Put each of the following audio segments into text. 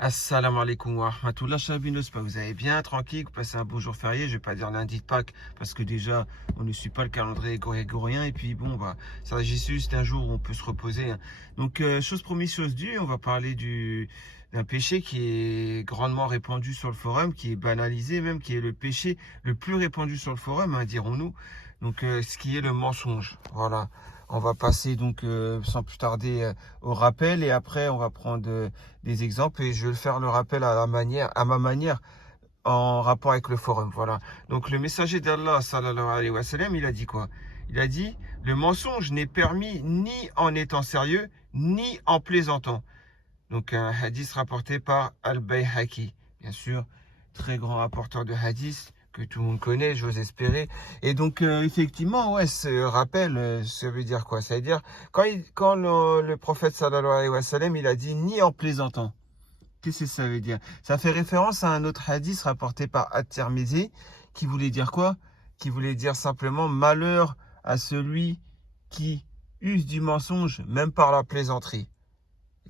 Assalamu alaikum wa rahmatullah shabinos. Vous allez bien, tranquille, vous passez un beau jour férié. Je vais pas dire lundi de Pâques parce que déjà on ne suit pas le calendrier grégorien. Et puis bon, bah, ça s'agit juste d'un jour où on peut se reposer, hein. Donc, chose promise, chose due, on va parler d'un péché qui est grandement répandu sur le forum, qui est banalisé même, qui est le péché le plus répandu sur le forum, hein, dirons-nous. Donc, ce qui est le mensonge. Voilà. On va passer donc sans plus tarder au rappel et après on va prendre des exemples et je vais faire le rappel à ma manière, en rapport avec le forum. Voilà. Donc le messager d'Allah, sallallahu alayhi wa sallam, il a dit quoi? Il a dit, le mensonge n'est permis ni en étant sérieux, ni en plaisantant. Donc un hadith rapporté par Al-Bayhaqi. Bien sûr, très grand rapporteur de hadith que tout le monde connaît, j'ose espérer. Et donc effectivement, ouais, ce rappel, ça veut dire quoi? Ça veut dire quand le prophète sallallahu alayhi wa sallam, il a dit ni en plaisantant. Qu'est-ce que ça veut dire? Ça fait référence à un autre hadith rapporté par At-Tirmizi qui voulait dire quoi? Qui voulait dire simplement malheur à celui qui use du mensonge, même par la plaisanterie.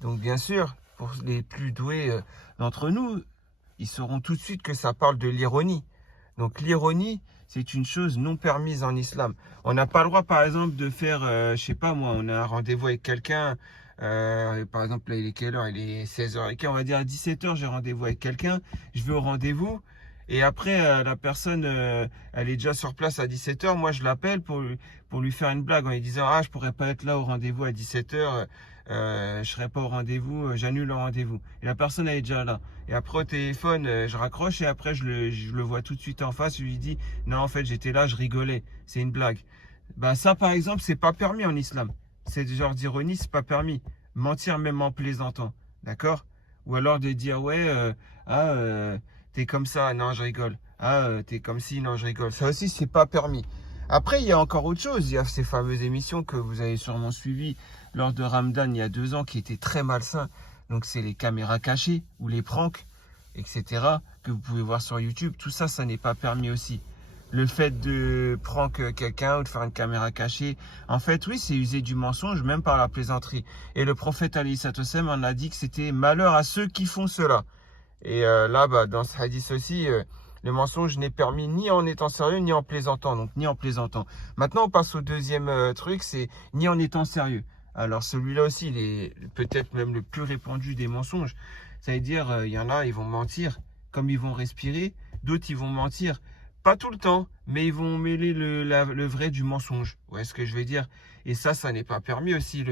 Donc bien sûr, pour les plus doués d'entre nous, ils sauront tout de suite que ça parle de l'ironie. Donc l'ironie, c'est une chose non permise en islam. On n'a pas le droit, par exemple, de faire, je sais pas moi, on a un rendez-vous avec quelqu'un, par exemple, là, il est quelle heure? Il est 16h15, on va dire à 17h, j'ai rendez-vous avec quelqu'un, je vais au rendez-vous, et après, la personne, elle est déjà sur place à 17h, moi je l'appelle pour lui faire une blague en lui disant, ah, je pourrais pas être là au rendez-vous à 17h, je serai pas au rendez-vous, j'annule le rendez-vous. Et la personne, elle est déjà là. Et après au téléphone, je raccroche et après je le vois tout de suite en face. Je lui dis non, en fait j'étais là, je rigolais, c'est une blague. Bah ça par exemple, c'est pas permis en islam. C'est ce genre d'ironie, c'est pas permis. Mentir même en plaisantant, d'accord? Ou alors de dire ouais, ah t'es comme ça, non je rigole. Ah t'es comme ci, non je rigole. Ça aussi c'est pas permis. Après il y a encore autre chose. Il y a ces fameuses émissions que vous avez sûrement suivies lors de Ramadan il y a 2 ans qui étaient très malsains. Donc c'est les caméras cachées ou les pranks, etc. que vous pouvez voir sur YouTube. Tout ça, ça n'est pas permis aussi. Le fait de prank quelqu'un ou de faire une caméra cachée, en fait, oui, c'est user du mensonge, même par la plaisanterie. Et le prophète Ali Sattosem en a dit que c'était malheur à ceux qui font cela. Et là, bah, dans ce hadith aussi, le mensonge n'est permis ni en étant sérieux, ni en plaisantant. Donc, ni en plaisantant. Maintenant, on passe au deuxième truc, c'est ni en étant sérieux. Alors, celui-là aussi, il est peut-être même le plus répandu des mensonges. Ça veut dire, il y en a, ils vont mentir comme ils vont respirer. D'autres, ils vont mentir. Pas tout le temps, mais ils vont mêler le vrai du mensonge. Vous voyez ce que je veux dire? Et ça n'est pas permis aussi.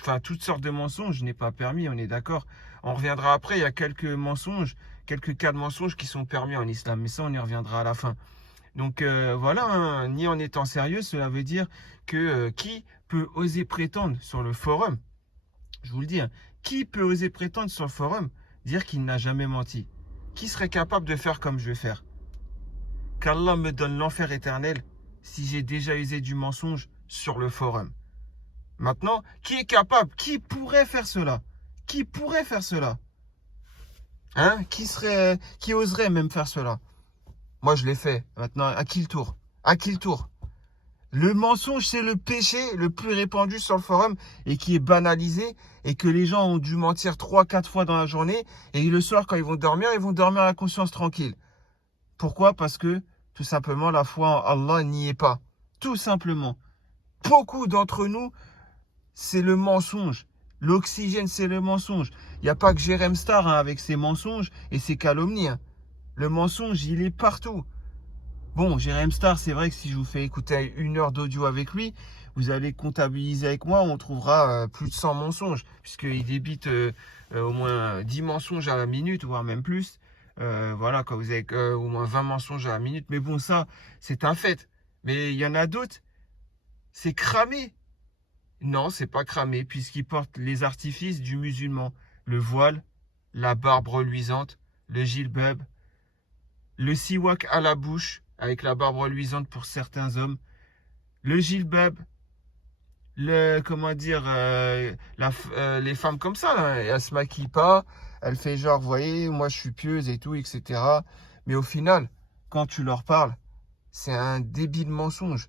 Enfin, toutes sortes de mensonges n'est pas permis, on est d'accord. On reviendra après, il y a quelques mensonges, quelques cas de mensonges qui sont permis en islam, mais ça on y reviendra à la fin. Donc voilà, hein, ni en étant sérieux, cela veut dire que qui peut oser prétendre sur le forum, je vous le dis, hein, qui peut oser prétendre sur le forum, dire qu'il n'a jamais menti? Qui serait capable de faire comme je vais faire? Qu'Allah me donne l'enfer éternel si j'ai déjà usé du mensonge sur le forum. Maintenant, qui est capable? Qui pourrait faire cela? Qui pourrait faire cela? Hein? Qui oserait même faire cela? Moi, je l'ai fait. Maintenant, à qui le tour? À qui le tour? Le mensonge, c'est le péché le plus répandu sur le forum et qui est banalisé et que les gens ont dû mentir 3, 4 fois dans la journée et le soir, quand ils vont dormir à la conscience tranquille. Pourquoi? Parce que, tout simplement, la foi en Allah n'y est pas. Tout simplement. Beaucoup d'entre nous, c'est le mensonge. L'oxygène, c'est le mensonge. Il n'y a pas que Jérém Star, hein, avec ses mensonges et ses calomnies, hein. Le mensonge, il est partout. Bon, Jérém Star, c'est vrai que si je vous fais écouter 1 heure d'audio avec lui, vous allez comptabiliser avec moi, on trouvera plus de 100 mensonges, puisqu'il débite au moins 10 mensonges à la minute, voire même plus. Voilà, quand vous avez au moins 20 mensonges à la minute. Mais bon, ça, c'est un fait. Mais il y en a d'autres, c'est cramé. Non, c'est pas cramé, puisqu'il porte les artifices du musulman. Le voile, la barbe reluisante, le jilbab, le siwak à la bouche, avec la barbe reluisante pour certains hommes, le jilbab, comment dire, les femmes comme ça, là, elles se maquillent pas, elles fait genre, vous voyez, moi je suis pieuse et tout, etc. Mais au final, quand tu leur parles, c'est un débit de mensonge.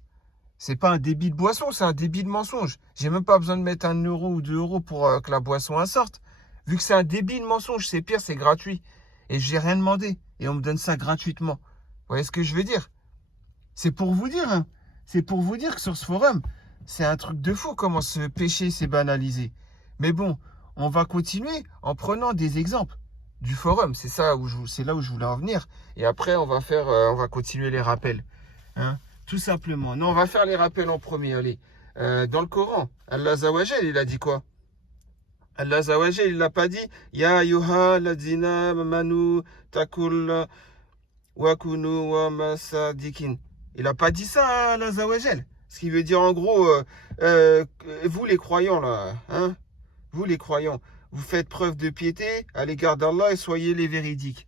C'est pas un débit de boisson, c'est un débit de mensonge. J'ai même pas besoin de mettre 1 euro ou 2 euros pour que la boisson en sorte. Vu que c'est un débile mensonge, c'est pire, c'est gratuit. Et j'ai rien demandé. Et on me donne ça gratuitement. Vous voyez ce que je veux dire? C'est pour vous dire, hein. C'est pour vous dire que sur ce forum, c'est un truc de fou comment ce péché s'est banalisé. Mais bon, on va continuer en prenant des exemples du forum. C'est là où je voulais en venir. Et après, on va continuer les rappels. Hein, tout simplement. Non, on va faire les rappels en premier. Allez. Dans le Coran, Allah Azawajal, il a dit quoi? Allah Azawajal, il l'a pas dit Ya yuha ladina manu takul wakunu wa masadikin. Il n'a pas dit ça, hein, Allah Azawajal. Ce qui veut dire en gros, vous les croyants là, hein, vous les croyants, vous faites preuve de piété à l'égard d'Allah et soyez les véridiques.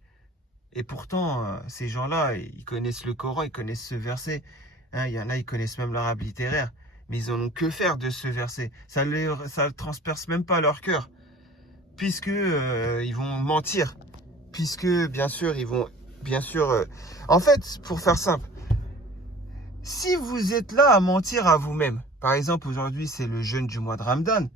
Et pourtant, ces gens-là, ils connaissent le Coran, ils connaissent ce verset. Hein, il y en a, ils connaissent même l'arabe littéraire. Mais ils n'en ont que faire de ce verset. Ça ne transperce même pas leur cœur. Puisque ils vont mentir. Puisque, bien sûr, ils vont... Bien sûr... En fait, pour faire simple, si vous êtes là à mentir à vous-même, par exemple, aujourd'hui, c'est le jeûne du mois de Ramadan,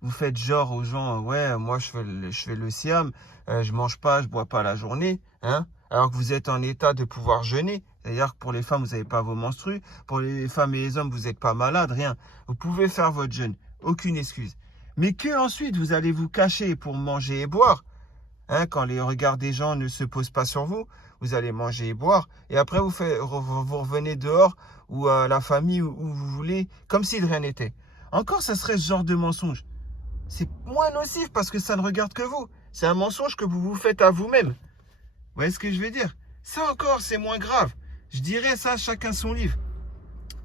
vous faites genre aux gens, ouais, moi, je fais le siam, je mange pas, je bois pas la journée, hein, alors que vous êtes en état de pouvoir jeûner. C'est-à-dire que pour les femmes, vous n'avez pas vos menstrues. Pour les femmes et les hommes, vous n'êtes pas malades, rien. Vous pouvez faire votre jeûne. Aucune excuse. Mais que ensuite, vous allez vous cacher pour manger et boire. Hein, quand les regards des gens ne se posent pas sur vous, vous allez manger et boire. Et après, vous revenez dehors ou à la famille où vous voulez, comme si de rien n'était. Encore, ça serait ce genre de mensonge. C'est moins nocif parce que ça ne regarde que vous. C'est un mensonge que vous vous faites à vous-même. Vous voyez ce que je veux dire? Ça encore, c'est moins grave. Je dirais ça, chacun son livre.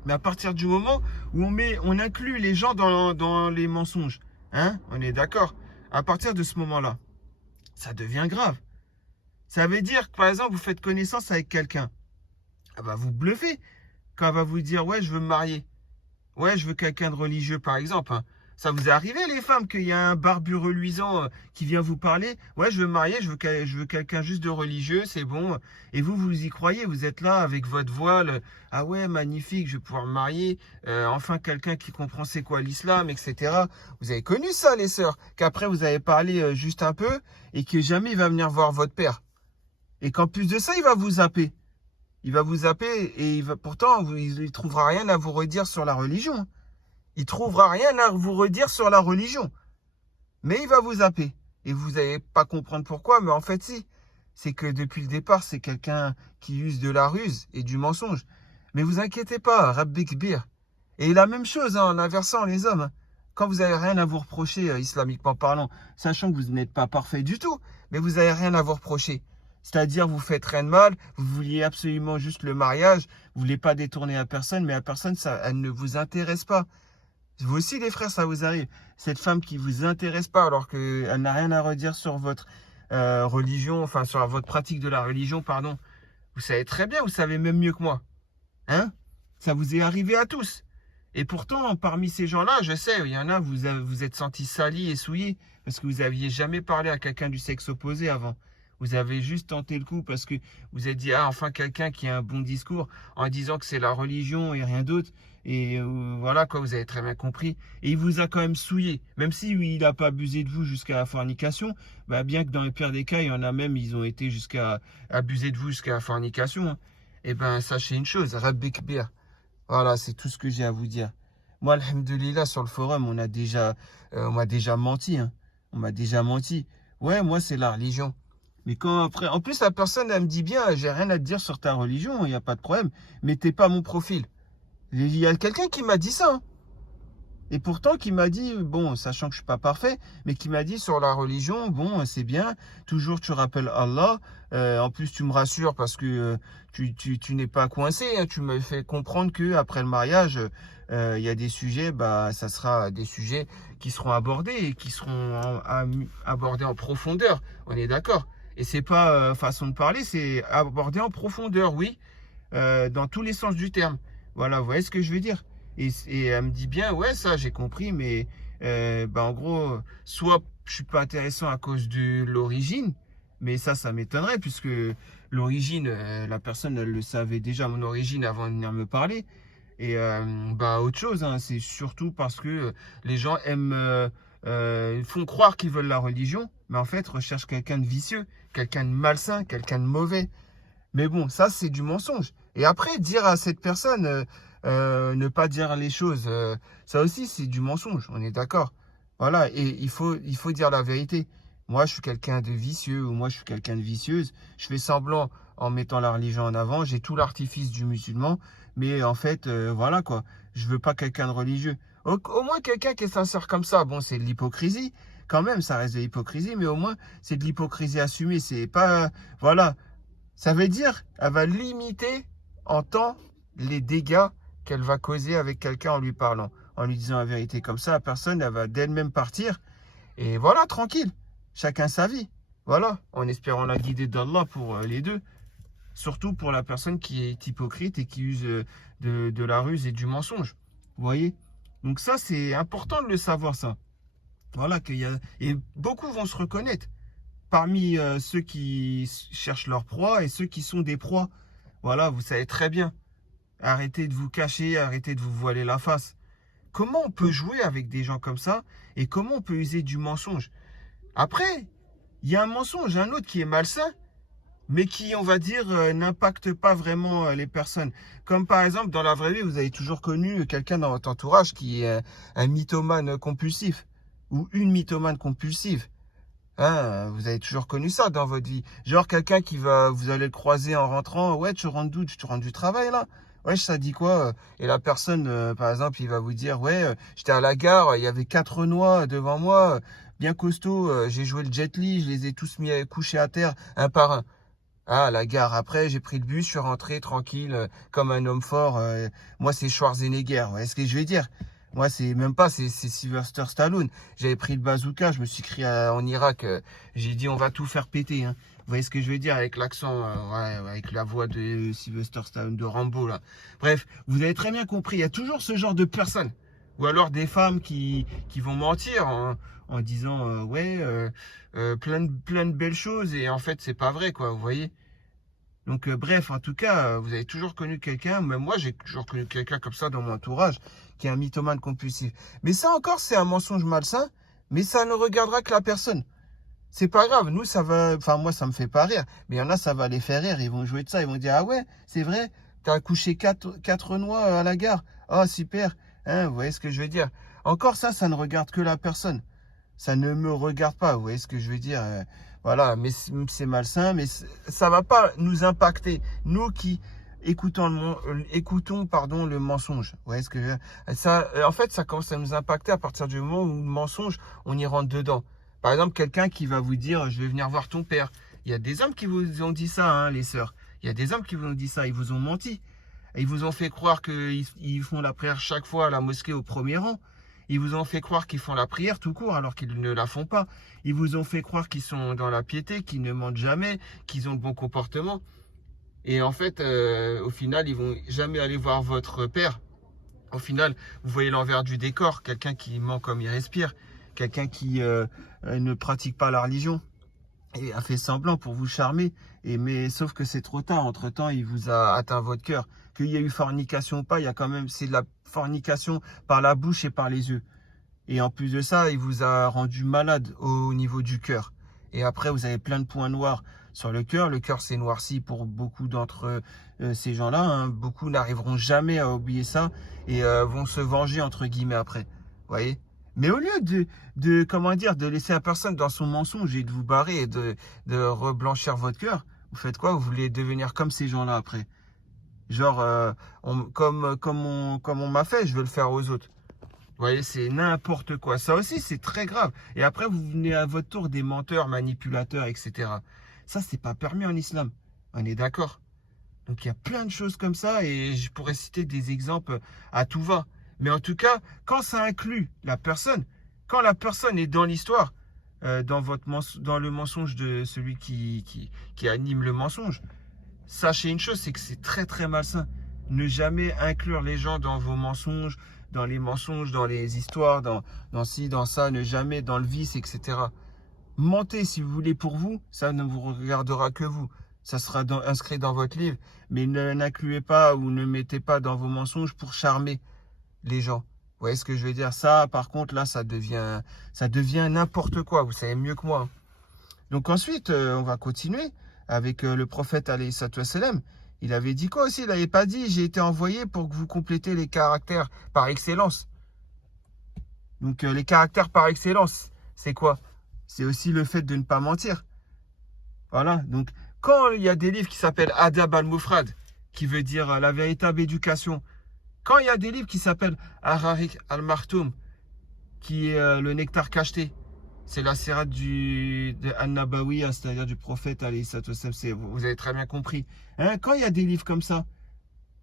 Mais à partir du moment où on inclut les gens dans les mensonges, hein, on est d'accord? À partir de ce moment-là, ça devient grave. Ça veut dire que, par exemple, vous faites connaissance avec quelqu'un. Ah bah, vous bluffez quand elle va vous dire, ouais, je veux me marier. Ouais, je veux quelqu'un de religieux, par exemple. Hein. Ça vous est arrivé, les femmes, qu'il y a un barbu reluisant qui vient vous parler? Ouais, je veux me marier, je veux quelqu'un juste de religieux, c'est bon. Et vous y croyez, vous êtes là avec votre voile. Ah ouais, magnifique, je vais pouvoir me marier. Enfin, quelqu'un qui comprend c'est quoi l'islam, etc. Vous avez connu ça, les sœurs, qu'après vous avez parlé juste un peu et que jamais il va venir voir votre père. Et qu'en plus de ça, il va vous zapper. Il va vous zapper et pourtant, il ne trouvera rien à vous redire sur la religion. Il ne trouvera rien à vous redire sur la religion. Mais il va vous zapper. Et vous n'allez pas comprendre pourquoi, mais en fait, si. C'est que depuis le départ, c'est quelqu'un qui use de la ruse et du mensonge. Mais vous inquiétez pas, Rabbik Bir. Et la même chose hein, en inversant les hommes. Hein. Quand vous n'avez rien à vous reprocher, islamiquement parlant, sachant que vous n'êtes pas parfait du tout, mais vous n'avez rien à vous reprocher. C'est-à-dire, vous faites rien de mal, vous vouliez absolument juste le mariage, vous ne voulez pas détourner à personne, mais à personne, ça, elle ne vous intéresse pas. Vous aussi, les frères, ça vous arrive. Cette femme qui ne vous intéresse pas alors qu'elle n'a rien à redire sur votre religion, enfin sur votre pratique de la religion, pardon. Vous savez très bien, vous savez même mieux que moi. Hein? Ça vous est arrivé à tous. Et pourtant, parmi ces gens-là, je sais, il y en a, vous êtes sentis salis et souillés parce que vous n'aviez jamais parlé à quelqu'un du sexe opposé avant. Vous avez juste tenté le coup parce que vous êtes dit, ah, enfin quelqu'un qui a un bon discours en disant que c'est la religion et rien d'autre. Et voilà, quoi, vous avez très bien compris. Et il vous a quand même souillé. Même si oui, il n'a pas abusé de vous jusqu'à la fornication, bah, bien que dans le pire des cas, il y en a même, ils ont été jusqu'à abuser de vous jusqu'à la fornication. Hein. Et ben, sachez une chose, Rabbik Bir. Voilà, c'est tout ce que j'ai à vous dire. Moi, alhamdoulilah, sur le forum, on m'a déjà menti. Hein. On m'a déjà menti. Ouais, moi, c'est la religion. Mais quand après, en plus, la personne, elle me dit bien, j'ai rien à te dire sur ta religion, il n'y a pas de problème, mais t'es pas mon profil. Il y a quelqu'un qui m'a dit ça. Hein. Et pourtant, qui m'a dit, bon, sachant que je suis pas parfait, mais qui m'a dit sur la religion, bon, c'est bien, toujours tu rappelles Allah, en plus tu me rassures parce que tu n'es pas coincé, hein, tu me fais comprendre que après le mariage, il y a des sujets, bah, ça sera des sujets qui seront abordés et qui seront abordés en profondeur, on est d'accord. Et c'est pas façon de parler, c'est abordé en profondeur, oui, dans tous les sens du terme. Voilà, vous voyez ce que je veux dire? Et elle me dit bien, ouais, ça j'ai compris, mais bah, en gros, soit je suis pas intéressant à cause de l'origine, mais ça m'étonnerait, puisque l'origine, la personne, elle le savait déjà, mon origine, avant de venir me parler. Et bah, autre chose, hein, c'est surtout parce que les gens aiment font croire qu'ils veulent la religion, mais en fait recherchent quelqu'un de vicieux, quelqu'un de malsain, quelqu'un de mauvais. Mais bon, ça c'est du mensonge. Et après, dire à cette personne, ne pas dire les choses, ça aussi c'est du mensonge, on est d'accord. Voilà, et il faut dire la vérité. Moi, je suis quelqu'un de vicieux, ou moi, je suis quelqu'un de vicieuse. Je fais semblant en mettant la religion en avant. J'ai tout l'artifice du musulman. Mais en fait, voilà quoi. Je veux pas quelqu'un de religieux. Au moins, quelqu'un qui est sincère comme ça. Bon, c'est de l'hypocrisie. Quand même, ça reste de l'hypocrisie. Mais au moins, c'est de l'hypocrisie assumée. C'est pas... Voilà. Ça veut dire, elle va limiter en temps les dégâts qu'elle va causer avec quelqu'un en lui parlant. En lui disant la vérité comme ça, la personne, elle va d'elle-même partir. Et voilà, tranquille. Chacun sa vie. Voilà, en espérant la guidée d'Allah pour les deux. Surtout pour la personne qui est hypocrite et qui use de la ruse et du mensonge. Vous voyez? Donc ça, c'est important de le savoir, ça. Voilà, qu'il y a... Et beaucoup vont se reconnaître parmi ceux qui cherchent leur proie et ceux qui sont des proies. Voilà, vous savez très bien. Arrêtez de vous cacher, arrêtez de vous voiler la face. Comment on peut jouer avec des gens comme ça et comment on peut user du mensonge? Après, il y a un mensonge, un autre qui est malsain, mais qui, on va dire, n'impacte pas vraiment les personnes. Comme par exemple, dans la vraie vie, vous avez toujours connu quelqu'un dans votre entourage qui est un mythomane compulsif ou une mythomane compulsive. Hein, vous avez toujours connu ça dans votre vie. Genre quelqu'un qui va, vous allez le croiser en rentrant. Ouais, tu rentres d'où? Tu rentres du travail là? Ouais, ça dit quoi? Et la personne, par exemple, il va vous dire, ouais, j'étais à la gare, il y avait 4 Renois devant moi, bien costauds, j'ai joué le Jet Li, je les ai tous mis couchés à terre, un par un. Ah, à la gare, après, j'ai pris le bus, je suis rentré tranquille, comme un homme fort. Moi, c'est Schwarzenegger, vous voyez ce que je veux dire? Moi, c'est même pas, c'est Sylvester Stallone. J'avais pris le bazooka, je me suis crié en Irak. J'ai dit, on va tout faire péter. Hein. Vous voyez ce que je veux dire avec l'accent, ouais, avec la voix de Sylvester Stallone, de Rambo, là. Bref, vous avez très bien compris. Il y a toujours ce genre de personnes. Ou alors des femmes qui vont mentir en disant, ouais, plein de belles choses. Et en fait, c'est pas vrai, quoi, vous voyez. Donc, bref, en tout cas, vous avez toujours connu quelqu'un, même moi, j'ai toujours connu quelqu'un comme ça dans mon entourage, qui est un mythomane compulsif. Mais ça encore, c'est un mensonge malsain, mais ça ne regardera que la personne. C'est pas grave, nous, ça va, enfin, moi, ça me fait pas rire, mais il y en a, ça va les faire rire, ils vont jouer de ça, ils vont dire, ah ouais, c'est vrai, t'as accouché quatre Renois à la gare, ah, super, hein, vous voyez ce que je veux dire. Encore ça ne regarde que la personne. Ça ne me regarde pas, vous voyez ce que je veux dire. Voilà, mais c'est malsain, mais ça va pas nous impacter, nous qui écoutons pardon, le mensonge. Vous voyez ce que je veux dire. Ça, en fait, ça commence à nous impacter à partir du moment où le mensonge, on y rentre dedans. Par exemple, quelqu'un qui va vous dire, je vais venir voir ton père. Il y a des hommes qui vous ont dit ça, hein, les sœurs. Il y a des hommes qui vous ont dit ça, ils vous ont menti. Et ils vous ont fait croire qu'ils font la prière chaque fois à la mosquée au premier rang. Ils vous ont fait croire qu'ils font la prière tout court alors qu'ils ne la font pas. Ils vous ont fait croire qu'ils sont dans la piété, qu'ils ne mentent jamais, qu'ils ont le bon comportement. Et en fait, au final, ils vont jamais aller voir votre père. Au final, vous voyez l'envers du décor. Quelqu'un qui ment comme il respire. Quelqu'un qui ne pratique pas la religion. Et a fait semblant pour vous charmer. Mais sauf que c'est trop tard. Entre-temps, il vous a atteint votre cœur. Qu'il y ait eu fornication ou pas, il y a quand même, c'est de la fornication par la bouche et par les yeux. Et en plus de ça, il vous a rendu malade au niveau du cœur. Et après, vous avez plein de points noirs sur le cœur. Le cœur s'est noirci pour beaucoup d'entre ces gens-là. Hein. Beaucoup n'arriveront jamais à oublier ça et vont se venger, entre guillemets, après. Vous voyez? Mais au lieu comment dire, de laisser la personne dans son mensonge et de vous barrer et de reblanchir votre cœur, vous faites quoi? Vous voulez devenir comme ces gens-là après. Genre, comme on m'a fait, je veux le faire aux autres. Vous voyez, c'est n'importe quoi. Ça aussi, c'est très grave. Et après, vous venez à votre tour des menteurs, manipulateurs, etc. Ça, c'est pas permis en islam. On est d'accord? Donc, il y a plein de choses comme ça et je pourrais citer des exemples à tout va. Mais en tout cas, quand ça inclut la personne, quand la personne est dans l'histoire, dans le mensonge de celui qui anime le mensonge, sachez une chose, c'est que c'est très très malsain. Ne jamais inclure les gens dans vos mensonges, dans les mensonges, dans les histoires, dans ci, dans ça, ne jamais dans le vice, etc. Mentez si vous voulez pour vous, ça ne vous regardera que vous. Ça sera inscrit dans votre livre, mais ne n'incluez pas ou ne mettez pas dans vos mensonges pour charmer les gens. Vous voyez ce que je veux dire? Ça, par contre, là, ça devient n'importe quoi. Vous savez mieux que moi. Donc ensuite, on va continuer avec le prophète alayhi salatu wassalam. Il avait dit quoi aussi? Il n'avait pas dit, j'ai été envoyé pour que vous complétez les caractères par excellence. Donc les caractères par excellence, c'est quoi? C'est aussi le fait de ne pas mentir. Voilà, donc quand il y a des livres qui s'appellent Adab al-Mufrad, qui veut dire la véritable éducation, quand il y a des livres qui s'appellent Ararik al-Martoum, qui est le nectar cacheté, c'est la sirat de An-Nabawi, c'est-à-dire du prophète, vous avez très bien compris. Hein, quand il y a des livres comme ça,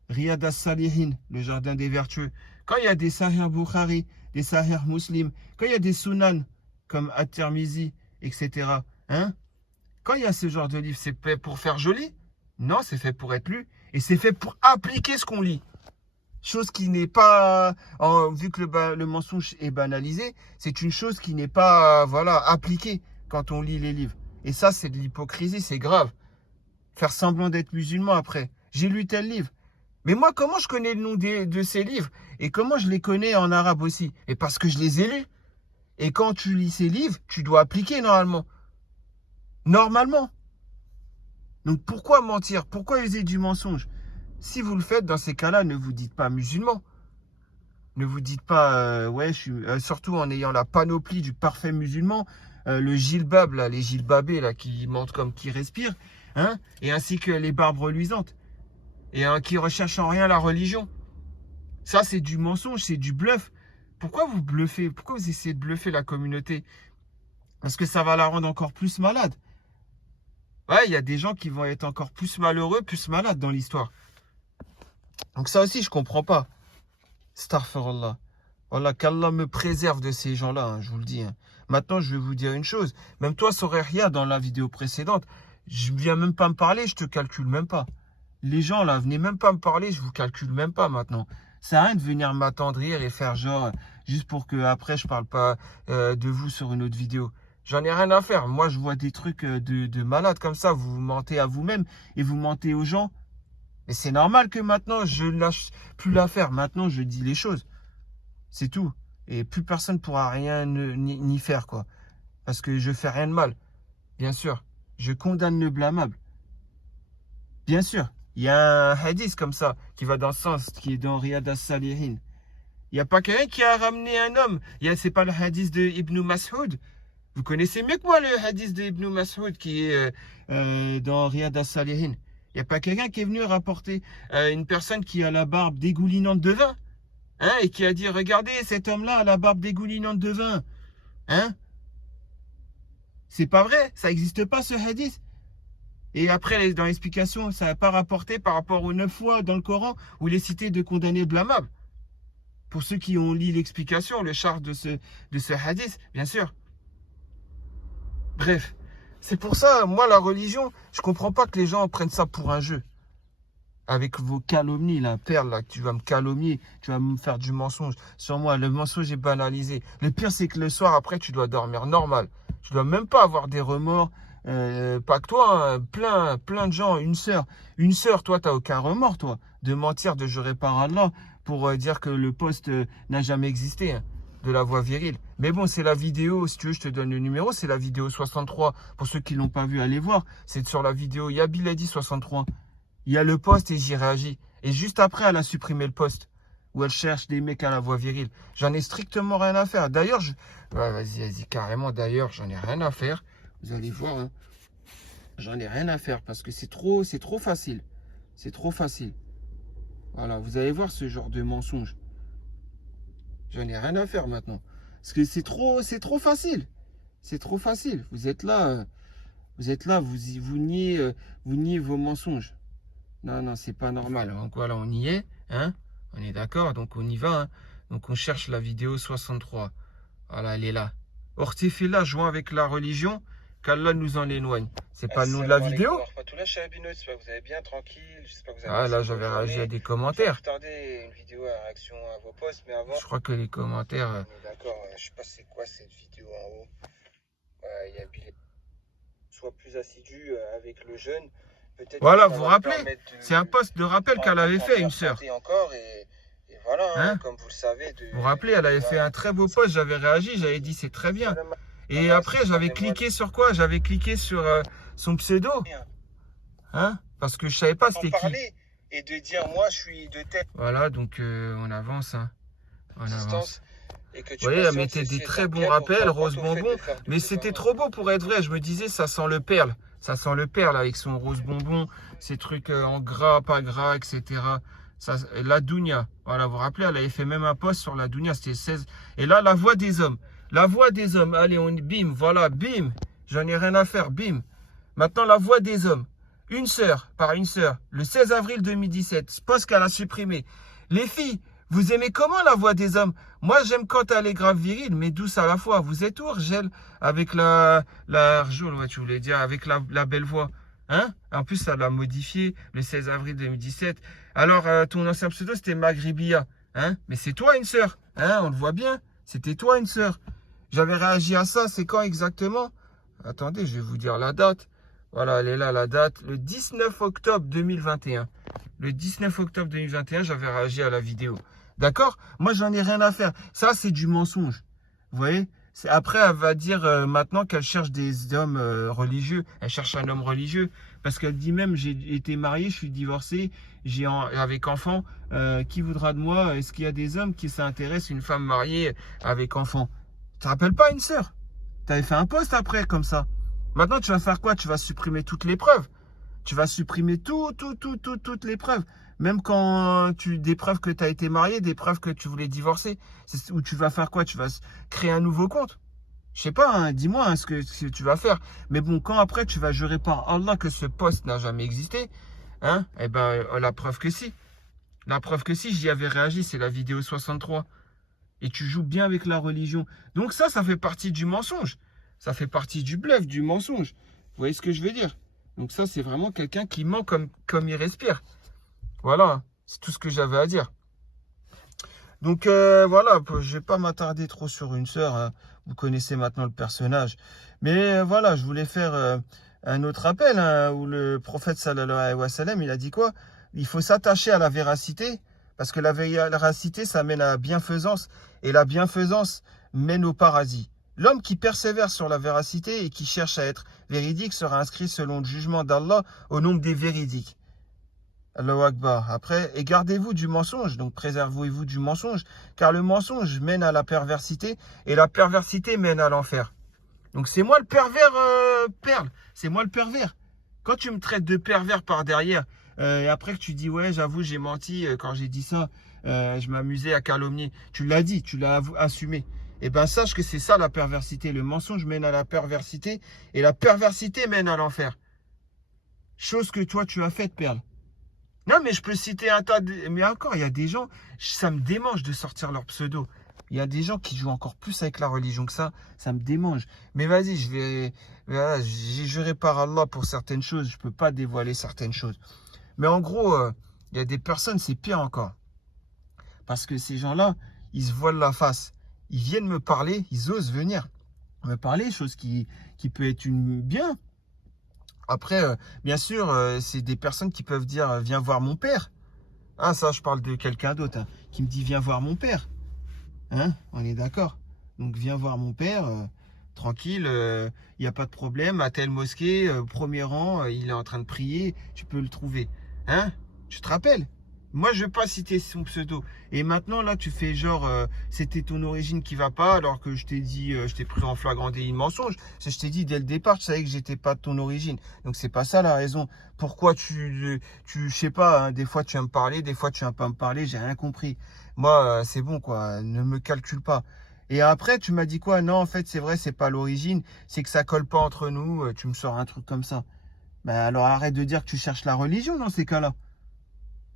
Riyad as-Salihin, le jardin des vertueux, quand il y a des Sahih Bukhari, des Sahih Muslim, quand il y a des Sunan, comme At-Tirmizi, etc., hein, quand il y a ce genre de livre, c'est fait pour faire joli? Non, c'est fait pour être lu, et c'est fait pour appliquer ce qu'on lit. Chose qui n'est pas, vu que le mensonge est banalisé, c'est une chose qui n'est pas voilà, appliquée quand on lit les livres. Et ça, c'est de l'hypocrisie, c'est grave. Faire semblant d'être musulman après. J'ai lu tel livre. Mais moi, comment je connais le nom de ces livres? Et comment je les connais en arabe aussi? Et parce que je les ai lus. Et quand tu lis ces livres, tu dois appliquer normalement. Normalement. Donc pourquoi mentir? Pourquoi user du mensonge? Si vous le faites, dans ces cas-là, ne vous dites pas musulman. Ne vous dites pas, ouais, surtout en ayant la panoplie du parfait musulman, le gilbab, là, les gilbabés là, qui mentent comme qui respirent, hein, et ainsi que les barbes reluisantes, et qui recherchent en rien la religion. Ça, c'est du mensonge, c'est du bluff. Pourquoi vous bluffez? Pourquoi vous essayez de bluffer la communauté? Parce que ça va la rendre encore plus malade. Ouais, il y a des gens qui vont être encore plus malheureux, plus malades dans l'histoire. Donc ça aussi, je comprends pas. Astaghfirullah. Voilà, qu'Allah me préserve de ces gens-là, hein, je vous le dis. Hein. Maintenant, je vais vous dire une chose. Même toi, Soraya, dans la vidéo précédente, je viens même pas me parler, je te calcule même pas. Les gens, là, venez même pas me parler, je vous calcule même pas maintenant. Ça sert à rien de venir m'attendrir et faire genre, juste pour que après je parle pas de vous sur une autre vidéo. J'en ai rien à faire. Moi, je vois des trucs de malades comme ça. Vous mentez à vous-même et vous mentez aux gens. Et c'est normal que maintenant, je ne lâche plus l'affaire. Maintenant, je dis les choses. C'est tout. Et plus personne ne pourra rien ni faire, quoi. Parce que je fais rien de mal. Bien sûr. Je condamne le blâmable. Bien sûr. Il y a un hadith comme ça, qui va dans ce sens, qui est dans Riyad as-Salihin. Il n'y a pas quelqu'un qui a ramené un homme. C'est pas le hadith de Ibn Mas'ud. Vous connaissez mieux que moi le hadith de Ibn Mas'ud qui est dans Riyad as-Salihin. Il n'y a pas quelqu'un qui est venu rapporter une personne qui a la barbe dégoulinante de vin. Hein, et qui a dit, regardez, cet homme-là a la barbe dégoulinante de vin. Hein? C'est pas vrai, ça n'existe pas ce hadith. Et après, dans l'explication, ça n'a pas rapporté par rapport aux 9 fois dans le Coran où il est cité de condamner blâmable. Pour ceux qui ont lu l'explication, le char de ce hadith, bien sûr. Bref, c'est pour ça, moi, la religion, je comprends pas que les gens prennent ça pour un jeu. Avec vos calomnies, la perle, là, tu vas me calomnier, tu vas me faire du mensonge. Sur moi, le mensonge est banalisé. Le pire, c'est que le soir, après, tu dois dormir normal. Tu dois même pas avoir des remords. Pas que toi, hein, plein de gens. Une sœur, toi, t'as aucun remords, toi, de mentir, de jurer par Allah pour dire que le poste n'a jamais existé, hein, de la voix virile. Mais bon, c'est la vidéo, si tu veux, je te donne le numéro, c'est la vidéo 63. Pour ceux qui l'ont pas vu, allez voir. C'est sur la vidéo Yabiladi 63. Il y a le post et j'y réagis. Et juste après, elle a supprimé le post. Où elle cherche des mecs à la voix virile. J'en ai strictement rien à faire. D'ailleurs, ouais, vas-y, carrément. D'ailleurs, j'en ai rien à faire. Vous allez voir. Hein. J'en ai rien à faire parce que c'est trop facile. C'est trop facile. Voilà, vous allez voir ce genre de mensonge. J'en ai rien à faire maintenant. Parce que c'est trop facile. C'est trop facile. Vous êtes là, vous niez vos mensonges. Non, c'est pas normal. Donc voilà, on y est, hein? On est d'accord, donc on y va, hein? Donc on cherche la vidéo 63. Voilà, elle est là. Ortifila, jouant avec la religion, qu'Allah nous en éloigne. C'est pas le nom de la vidéo? J'espère que vous allez bien, tranquille. J'espère que vous avez Ah là, j'avais réagi à des commentaires. Regardez une vidéo à réaction à vos posts, mais avant. Je crois que les commentaires. D'accord, je sais pas c'est quoi cette vidéo en haut. Il y a Bill. Soit plus assidu avec le jeune. Voilà, vous vous rappelez? C'est un post de rappel qu'elle avait fait, une sœur. Encore et Et voilà, Hein? comme vous le savez, Vous vous rappelez, elle avait fait un très beau post, j'avais réagi, j'avais dit c'est très bien. Et après, j'avais cliqué sur quoi? J'avais cliqué sur son pseudo. Hein? Parce que je savais pas c'était qui. Parler et de dire moi je suis de telle Voilà, donc on avance. Hein. On avance. distance. Et que tu Vous voyez, elle mettait des très bons rappels, rose bonbon. Mais c'était trop beau pour être vrai. Je me disais, ça sent le perle. Ça sent le perle avec son rose bonbon, ces trucs en gras, pas gras, etc. Ça, la Dounia. Voilà, vous vous rappelez, elle avait fait même un post sur la Dounia, c'était 16. Et là, la voix des hommes. La voix des hommes. Allez, bim, voilà, bim. J'en ai rien à faire, bim. Maintenant, la voix des hommes. Une sœur, par une sœur, le 16 avril 2017, ce post qu'elle a supprimé. Les filles, vous aimez comment la voix des hommes? Moi, j'aime quand elle est grave virile, mais douce à la fois. Vous êtes où, Argel? Avec Arjol, ouais, tu voulais dire, avec la belle voix. Hein? En plus, ça l'a modifié le 16 avril 2017. Alors, ton ancien pseudo, c'était Magribia. Hein? Mais c'est toi une sœur. Hein? On le voit bien. C'était toi une sœur. J'avais réagi à ça. C'est quand exactement? Attendez, je vais vous dire la date. Voilà, elle est là, la date. Le 19 octobre 2021. Le 19 octobre 2021, j'avais réagi à la vidéo. D'accord? Moi, j'en ai rien à faire. Ça, c'est du mensonge. Vous voyez? Après, elle va dire maintenant qu'elle cherche des hommes religieux. Elle cherche un homme religieux. Parce qu'elle dit même, j'ai été mariée, je suis divorcée, avec enfant. Qui voudra de moi? Est-ce qu'il y a des hommes qui s'intéressent à une femme mariée avec enfant? Tu te rappelles pas une sœur? Tu avais fait un post après, comme ça. Maintenant, tu vas faire quoi? Tu vas supprimer toutes les preuves. Tu vas supprimer toutes les preuves. Même quand des preuves que tu as été marié, des preuves que tu voulais divorcer. Ou tu vas faire quoi? Tu vas créer un nouveau compte? Je sais pas, hein, dis-moi hein, ce que tu vas faire. Mais bon, quand après tu vas jurer par Allah que ce poste n'a jamais existé, hein, eh ben, la preuve que si. La preuve que si, j'y avais réagi, c'est la vidéo 63. Et tu joues bien avec la religion. Donc ça fait partie du mensonge. Ça fait partie du bluff, du mensonge. Vous voyez ce que je veux dire? Donc ça, c'est vraiment quelqu'un qui ment comme il respire. Voilà, c'est tout ce que j'avais à dire. Donc voilà, je ne vais pas m'attarder trop sur une sœur. Hein. Vous connaissez maintenant le personnage. Mais voilà, je voulais faire un autre appel hein, où le prophète sallallahu alayhi wa sallam, il a dit quoi? Il faut s'attacher à la véracité. Parce que la véracité, ça mène à la bienfaisance. Et la bienfaisance mène au paradis. L'homme qui persévère sur la véracité et qui cherche à être véridique sera inscrit selon le jugement d'Allah au nombre des véridiques. Allahu Akbar. Après, et gardez-vous du mensonge, donc préservez-vous du mensonge, car le mensonge mène à la perversité et la perversité mène à l'enfer. Donc c'est moi le pervers, Perle, c'est moi le pervers. Quand tu me traites de pervers par derrière, et après que tu dis ouais, j'avoue, j'ai menti quand j'ai dit ça, je m'amusais à calomnier. Tu l'as dit, tu l'as assumé. Eh bien, sache que c'est ça la perversité. Le mensonge mène à la perversité et la perversité mène à l'enfer. Chose que toi, tu as faite, Perle. Non, mais je peux citer un tas de... Mais encore, il y a des gens, ça me démange de sortir leur pseudo. Il y a des gens qui jouent encore plus avec la religion que ça me démange. Mais vas-y, voilà, j'ai juré par Allah pour certaines choses, je ne peux pas dévoiler certaines choses. Mais en gros, il y a des personnes, c'est pire encore. Parce que ces gens-là, ils se voilent la face. Ils viennent me parler, ils osent venir me parler, chose qui peut être bien. Après, bien sûr, c'est des personnes qui peuvent dire viens voir mon père. Ah, ça, je parle de quelqu'un d'autre hein, qui me dit viens voir mon père. Hein, on est d'accord. Donc, viens voir mon père, tranquille, il n'y a pas de problème. À telle mosquée, premier rang, il est en train de prier, tu peux le trouver. Hein, tu te rappelles? Moi, je ne vais pas citer son pseudo. Et maintenant, là, tu fais genre, c'était ton origine qui va pas, alors que je t'ai dit, je t'ai pris en flagrant délit de mensonge. Je t'ai dit dès le départ, tu savais que j'étais pas de ton origine. Donc, c'est pas ça la raison. Pourquoi je sais pas, hein, des fois tu aimes me parler, des fois tu aimes pas me parler, j'ai rien compris. Moi, c'est bon, quoi, ne me calcule pas. Et après, tu m'as dit quoi? Non, en fait, c'est vrai, c'est pas l'origine, c'est que ça colle pas entre nous, tu me sors un truc comme ça. Ben alors, arrête de dire que tu cherches la religion dans ces cas-là.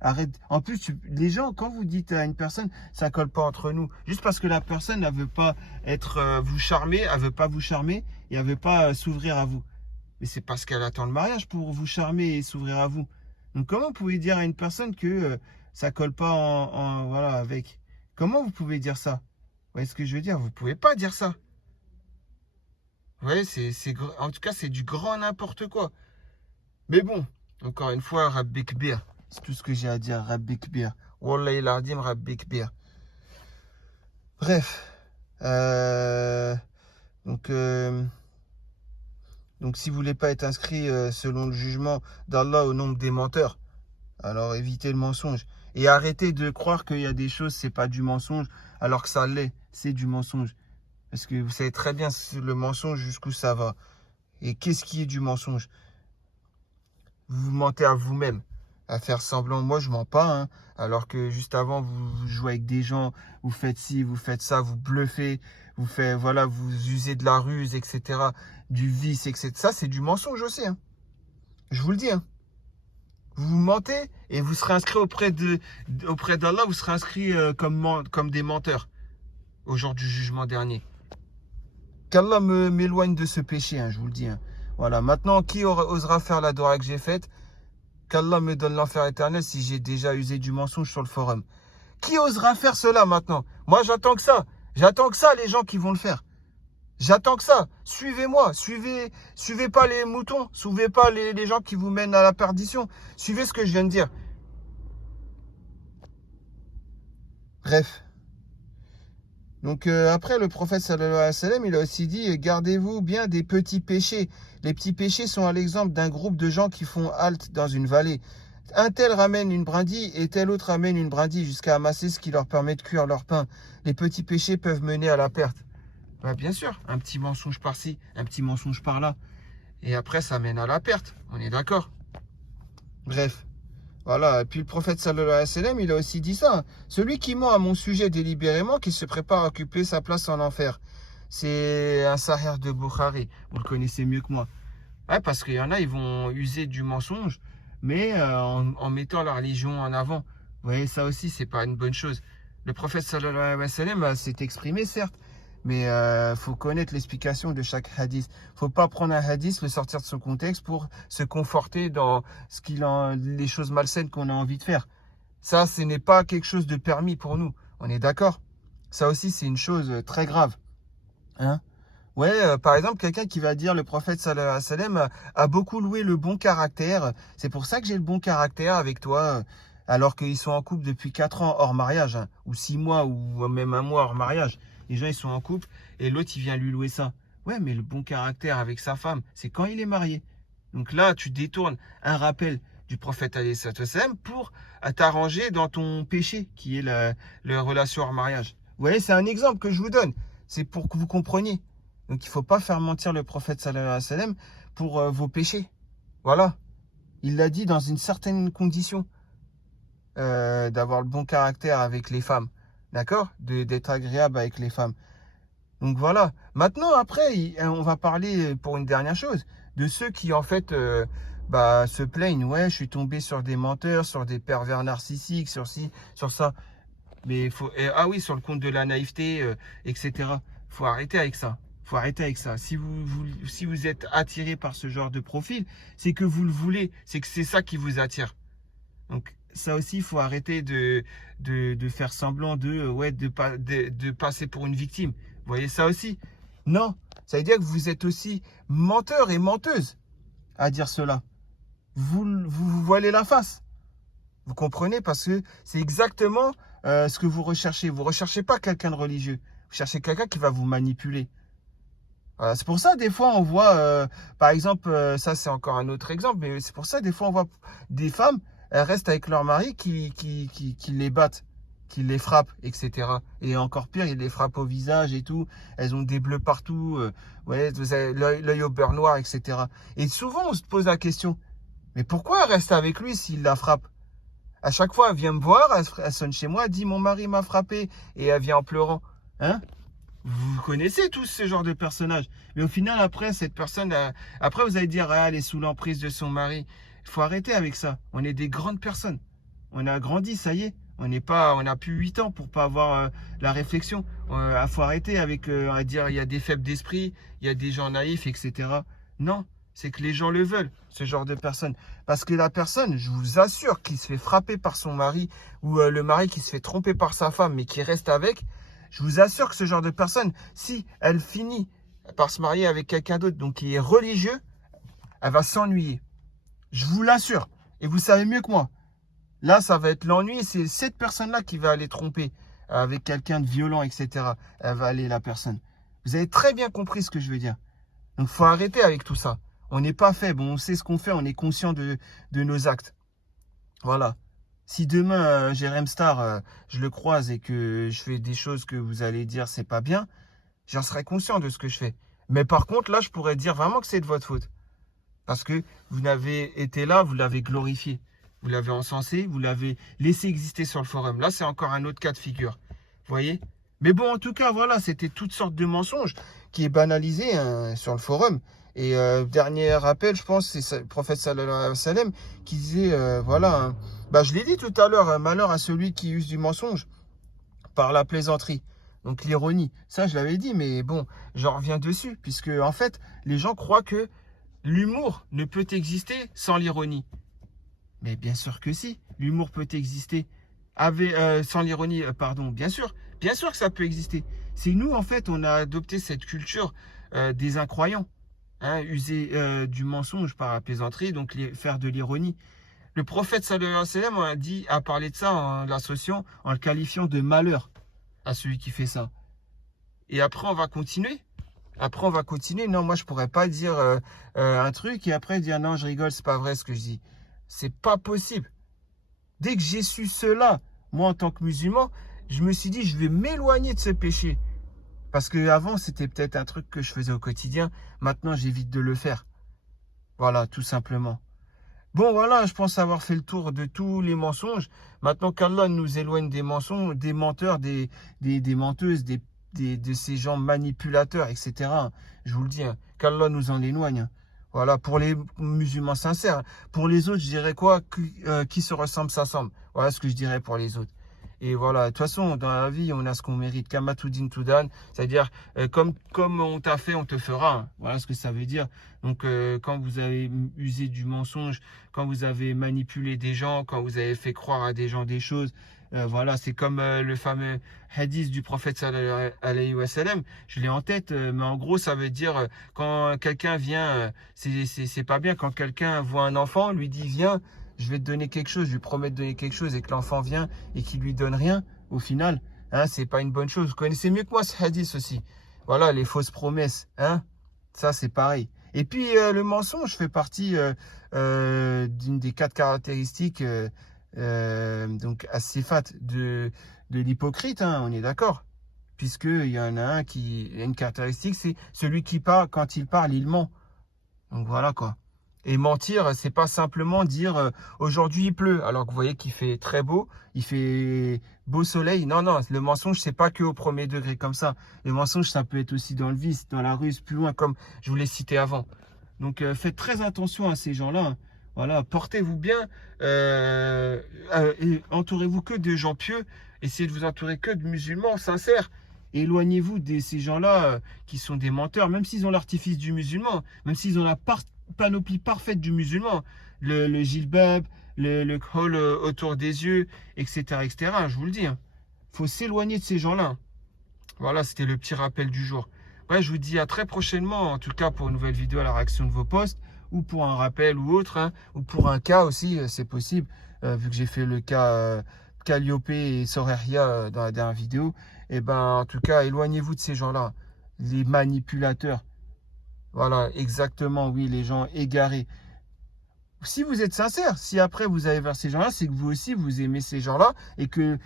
Arrête. En plus, les gens, quand vous dites à une personne, ça colle pas entre nous, juste parce que la personne ne veut pas être vous charmer, elle veut pas vous charmer et elle veut pas s'ouvrir à vous. Mais c'est parce qu'elle attend le mariage pour vous charmer et s'ouvrir à vous. Donc comment vous pouvez dire à une personne que ça colle pas voilà avec? Comment vous pouvez dire ça? Vous voyez ce que je veux dire? Vous pouvez pas dire ça. Vous voyez, en tout cas, c'est du grand n'importe quoi. Mais bon, encore une fois, Rabbik Bir. C'est tout ce que j'ai à dire, Rabbik Bir. Wallahi l'ardim Rabbi Kbir. Bref. Donc, si vous voulez pas être inscrit selon le jugement d'Allah au nombre des menteurs, alors évitez le mensonge. Et arrêtez de croire qu'il y a des choses, c'est pas du mensonge, alors que ça l'est, c'est du mensonge. Parce que vous savez très bien le mensonge jusqu'où ça va. Et qu'est-ce qui est du mensonge? Vous mentez à vous-même, à faire semblant. Moi, je mens pas, hein, alors que juste avant, vous jouez avec des gens, vous faites ci, vous faites ça, vous bluffez, vous usez de la ruse, etc., du vice, etc. Ça, c'est du mensonge aussi, hein. Je vous le dis, hein. Vous mentez et vous serez inscrit auprès d'Allah, vous serez inscrit comme des menteurs au jour du jugement dernier. Qu'Allah m'éloigne de ce péché, hein, je vous le dis, hein. Voilà, maintenant, qui osera faire la dora que j'ai faite? Qu'Allah me donne l'enfer éternel si j'ai déjà usé du mensonge sur le forum. Qui osera faire cela maintenant? Moi, j'attends que ça. J'attends que ça, les gens qui vont le faire. J'attends que ça. Suivez-moi. Suivez pas les moutons. Suivez pas les gens qui vous mènent à la perdition. Suivez ce que je viens de dire. Bref. Donc après, le prophète sallallahu alayhi wa sallam, il a aussi dit, gardez-vous bien des petits péchés. Les petits péchés sont à l'exemple d'un groupe de gens qui font halte dans une vallée. Un tel ramène une brindille et tel autre ramène une brindille jusqu'à amasser ce qui leur permet de cuire leur pain. Les petits péchés peuvent mener à la perte. Bah, bien sûr, un petit mensonge par-ci, un petit mensonge par-là. Et après, ça mène à la perte. On est d'accord? Bref. Voilà. Et puis le prophète sallallahu alayhi wa sallam, il a aussi dit ça. Celui qui ment à mon sujet délibérément, qui se prépare à occuper sa place en enfer. C'est un sahih de Bukhari. Vous le connaissez mieux que moi. Ouais, parce qu'il y en a, ils vont user du mensonge, mais en mettant la religion en avant. Vous voyez, ça aussi, c'est pas une bonne chose. Le prophète sallallahu alayhi wa sallam s'est exprimé, certes, mais faut connaître l'explication de chaque hadith. Faut pas prendre un hadith, le sortir de son contexte pour se conforter dans les choses malsaines qu'on a envie de faire. Ça, ce n'est pas quelque chose de permis pour nous. On est d'accord? Ça aussi, c'est une chose très grave. Hein? Ouais, par exemple, quelqu'un qui va dire le prophète sallallahu alayhi wa sallam a beaucoup loué le bon caractère. C'est pour ça que j'ai le bon caractère avec toi, alors qu'ils sont en couple depuis 4 ans hors mariage, hein, ou 6 mois, ou même 1 mois hors mariage. Les gens, ils sont en couple et l'autre, il vient lui louer ça. Ouais, mais le bon caractère avec sa femme, c'est quand il est marié. Donc là, tu détournes un rappel du prophète alayhi sallam pour t'arranger dans ton péché, qui est la relation hors mariage. Vous voyez, c'est un exemple que je vous donne. C'est pour que vous compreniez. Donc, il ne faut pas faire mentir le prophète sallallahu alayhi wa sallam pour vos péchés. Voilà. Il l'a dit dans une certaine condition. D'avoir le bon caractère avec les femmes. D'accord? D'être agréable avec les femmes. Donc voilà. Maintenant, après, on va parler pour une dernière chose de ceux qui, en fait, se plaignent. Ouais, je suis tombé sur des menteurs, sur des pervers narcissiques, sur ci, sur ça. Mais ah oui, sur le compte de la naïveté, etc. Faut arrêter avec ça. Faut arrêter avec ça. Si vous êtes attiré par ce genre de profil, c'est que vous le voulez. C'est que c'est ça qui vous attire. Donc ça aussi, il faut arrêter de faire semblant de passer pour une victime. Vous voyez ça aussi? Non. Ça veut dire que vous êtes aussi menteur et menteuse à dire cela. Vous voilez la face. Vous comprenez? Parce que c'est exactement ce que vous recherchez. Vous ne recherchez pas quelqu'un de religieux. Vous cherchez quelqu'un qui va vous manipuler. Voilà, c'est pour ça, des fois, on voit, par exemple, ça c'est encore un autre exemple, mais c'est pour ça, des fois, on voit des femmes, elles restent avec leur mari qui les battent, qui les frappent, etc. Et encore pire, ils les frappent au visage et tout. Elles ont des bleus partout, ouais, vous avez l'œil au beurre noir, etc. Et souvent, on se pose la question, mais pourquoi elle reste avec lui s'il la frappe? À chaque fois, elle vient me voir, elle sonne chez moi, elle dit, mon mari m'a frappé, et elle vient en pleurant. Hein? Vous connaissez tous ce genre de personnages. Mais au final, après, cette personne, après, vous allez dire, ah, elle est sous l'emprise de son mari. Il faut arrêter avec ça. On est des grandes personnes. On a grandi, ça y est. On n'a plus 8 ans pour pas avoir la réflexion. Il faut arrêter avec, à dire, il y a des faibles d'esprit, il y a des gens naïfs, etc. Non, c'est que les gens le veulent, ce genre de personne. Parce que la personne, je vous assure, qui se fait frapper par son mari, ou le mari qui se fait tromper par sa femme, mais qui reste avec, je vous assure que ce genre de personne, si elle finit par se marier avec quelqu'un d'autre, donc qui est religieux, elle va s'ennuyer. Je vous l'assure. Et vous savez mieux que moi. Là, ça va être l'ennui. C'est cette personne-là qui va aller tromper avec quelqu'un de violent, etc. Elle va aller, la personne. Vous avez très bien compris ce que je veux dire. Donc, il faut arrêter avec tout ça. On n'est pas faible, on sait ce qu'on fait, on est conscient de nos actes. Voilà. Si demain, Jérém Star, je le croise et que je fais des choses que vous allez dire c'est pas bien, j'en serai conscient de ce que je fais. Mais par contre, là, je pourrais dire vraiment que c'est de votre faute. Parce que vous n'avez été là, vous l'avez glorifié. Vous l'avez encensé, vous l'avez laissé exister sur le forum. Là, c'est encore un autre cas de figure. Vous voyez? Mais bon, en tout cas, voilà, c'était toutes sortes de mensonges qui est banalisé sur le forum. Et dernier rappel, je pense, c'est le prophète sallallahu alayhi wa sallam qui disait, voilà, bah, je l'ai dit tout à l'heure, malheur à celui qui use du mensonge par la plaisanterie. Donc l'ironie, ça je l'avais dit, mais bon, j'en reviens dessus, puisque en fait, les gens croient que l'humour ne peut exister sans l'ironie. Mais bien sûr que si, l'humour peut exister sans l'ironie, pardon, bien sûr que ça peut exister. C'est nous, en fait, on a adopté cette culture des incroyants, hein, user du mensonge par la plaisanterie, donc faire de l'ironie. Le prophète sallallahu alayhi wa sallam a parlé de ça en l'associant, en le qualifiant de malheur à celui qui fait ça. Et après, on va continuer. Non, moi, je pourrais pas dire un truc et après dire non, je rigole, c'est pas vrai ce que je dis. C'est pas possible. Dès que j'ai su cela, moi, en tant que musulman, je me suis dit, je vais m'éloigner de ce péché. Parce qu'avant, c'était peut-être un truc que je faisais au quotidien. Maintenant, j'évite de le faire. Voilà, tout simplement. Bon, voilà, je pense avoir fait le tour de tous les mensonges. Maintenant qu'Allah nous éloigne des mensonges, des menteurs, des menteuses, de ces gens manipulateurs, etc. Je vous le dis, hein, qu'Allah nous en éloigne. Voilà, pour les musulmans sincères. Pour les autres, je dirais quoi? Qui se ressemble, s'assemble. Voilà ce que je dirais pour les autres. Et voilà, de toute façon, dans la vie, on a ce qu'on mérite. Kamatoudin Toudan, c'est-à-dire, comme on t'a fait, on te fera. Hein. Voilà ce que ça veut dire. Donc, quand vous avez usé du mensonge, quand vous avez manipulé des gens, quand vous avez fait croire à des gens des choses, voilà, c'est comme le fameux hadith du prophète sallallahu alayhi wa sallam. Je l'ai en tête, mais en gros, ça veut dire quand quelqu'un vient, c'est pas bien. Quand quelqu'un voit un enfant, lui dit viens, je vais te donner quelque chose, je lui promets de donner quelque chose, et que l'enfant vient et qu'il lui donne rien, au final, hein, c'est pas une bonne chose. Vous connaissez mieux que moi ce hadith aussi. Voilà, les fausses promesses, hein, ça c'est pareil. Et puis le mensonge fait partie d'une des 4 caractéristiques donc as-sifat de l'hypocrite, hein, on est d'accord. Puisqu'il y en a un qui a une caractéristique, c'est celui qui parle, quand il parle, il ment. Donc voilà quoi. Et mentir, c'est pas simplement dire aujourd'hui il pleut, alors que vous voyez qu'il fait très beau, il fait beau soleil. Non, non, le mensonge, c'est pas que au premier degré comme ça. Le mensonge, ça peut être aussi dans le vice, dans la ruse, plus loin, comme je vous l'ai cité avant. Donc faites très attention à ces gens-là. Hein. Voilà, portez-vous bien, et entourez-vous que de gens pieux. Essayez de vous entourer que de musulmans sincères. Éloignez-vous de ces gens-là qui sont des menteurs, même s'ils ont l'artifice du musulman, même s'ils ont la panoplie parfaite du musulman, le gilbab, le khol autour des yeux, etc., etc. Je vous le dis, hein. Faut s'éloigner de ces gens-là. Voilà, c'était le petit rappel du jour. Ouais, je vous dis à très prochainement, en tout cas pour une nouvelle vidéo à la réaction de vos posts, ou pour un rappel ou autre, hein, ou pour un cas aussi, c'est possible, vu que j'ai fait le cas Calliope et Soreria dans la dernière vidéo. Et ben, en tout cas, éloignez-vous de ces gens-là, les manipulateurs. Voilà, exactement, oui, les gens égarés. Si vous êtes sincère, si après vous allez vers ces gens-là, c'est que vous aussi, vous aimez ces gens-là et que,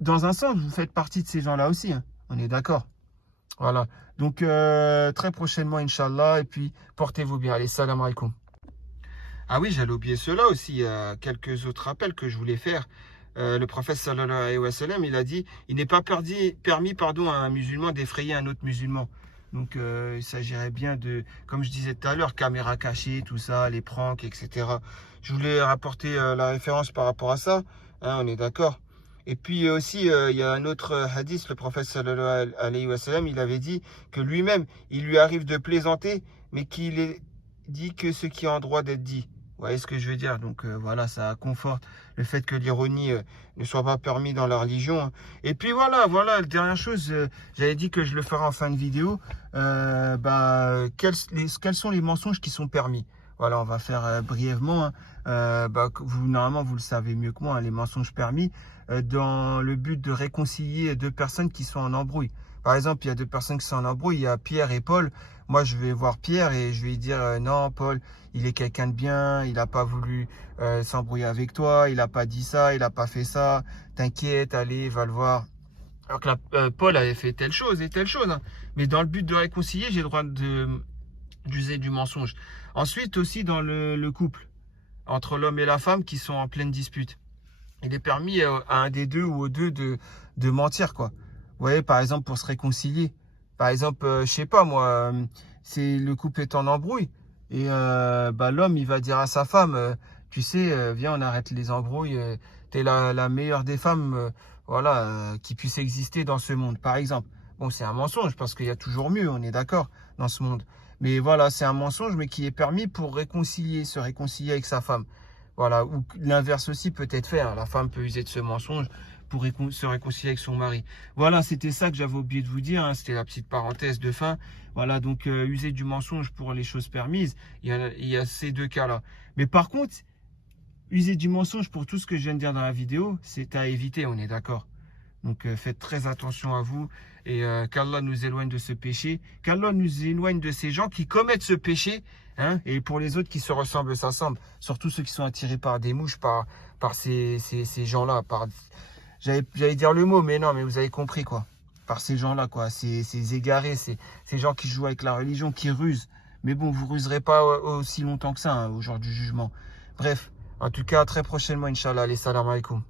dans un sens, vous faites partie de ces gens-là aussi. Hein. On est d'accord. Voilà. Donc, très prochainement, Inch'Allah. Et puis, portez-vous bien. Allez, salam alaikum. Ah oui, j'allais oublier cela aussi. Il y a quelques autres rappels que je voulais faire. Le prophète sallallahu alayhi wa sallam, il a dit, il n'est pas permis à un musulman d'effrayer un autre musulman. Donc, il s'agirait bien de, comme je disais tout à l'heure, caméra cachée, tout ça, les pranks, etc. Je voulais rapporter la référence par rapport à ça. Hein, on est d'accord. Et puis aussi, il y a un autre hadith, le prophète sallallahu alayhi wa sallam, il avait dit que lui-même, il lui arrive de plaisanter, mais qu'il est dit que ce qui est en droit d'être dit. Vous voyez ce que je veux dire? Donc voilà, ça conforte le fait que l'ironie ne soit pas permis dans la religion. Hein. Et puis voilà, dernière chose, j'avais dit que je le ferai en fin de vidéo. Quels sont les mensonges qui sont permis? Voilà, on va faire brièvement. Hein. Normalement, vous le savez mieux que moi, hein, les mensonges permis, dans le but de réconcilier deux personnes qui sont en embrouille. Par exemple, il y a deux personnes qui sont en embrouille, il y a Pierre et Paul. Moi, je vais voir Pierre et je vais lui dire non, Paul, il est quelqu'un de bien, il n'a pas voulu s'embrouiller avec toi, il n'a pas dit ça, il n'a pas fait ça. T'inquiète, allez, va le voir. Alors que Paul avait fait telle chose et telle chose. Hein. Mais dans le but de réconcilier, j'ai le droit d'user du mensonge. Ensuite, aussi dans le couple, entre l'homme et la femme qui sont en pleine dispute. Il est permis à un des deux ou aux deux de mentir, quoi. Vous voyez, par exemple, pour se réconcilier. Par exemple, je sais pas, moi, c'est le couple est en embrouille. Et l'homme, il va dire à sa femme, tu sais, viens, on arrête les embrouilles. T'es la meilleure des femmes, voilà, qui puisse exister dans ce monde, par exemple. Bon, c'est un mensonge parce qu'il y a toujours mieux, on est d'accord, dans ce monde. Mais voilà, c'est un mensonge, mais qui est permis pour se réconcilier avec sa femme. Voilà, ou l'inverse aussi peut être fait. Hein. La femme peut user de ce mensonge pour se réconcilier avec son mari. Voilà, c'était ça que j'avais oublié de vous dire. Hein. C'était la petite parenthèse de fin. Voilà, donc user du mensonge pour les choses permises, il y a ces deux cas-là. Mais par contre, user du mensonge pour tout ce que je viens de dire dans la vidéo, c'est à éviter, on est d'accord. Donc faites très attention à vous et qu'Allah nous éloigne de ce péché, qu'Allah nous éloigne de ces gens qui commettent ce péché, hein, et pour les autres qui se ressemblent, s'assemblent, surtout ceux qui sont attirés par des mouches, par ces gens-là, j'allais dire le mot, mais non, mais vous avez compris quoi, par ces gens-là quoi, ces égarés, ces gens qui jouent avec la religion, qui rusent, mais bon, vous ruserez pas aussi longtemps que ça, hein, au jour du jugement. Bref, en tout cas, très prochainement, Inch'Allah, allez, salam alaikum.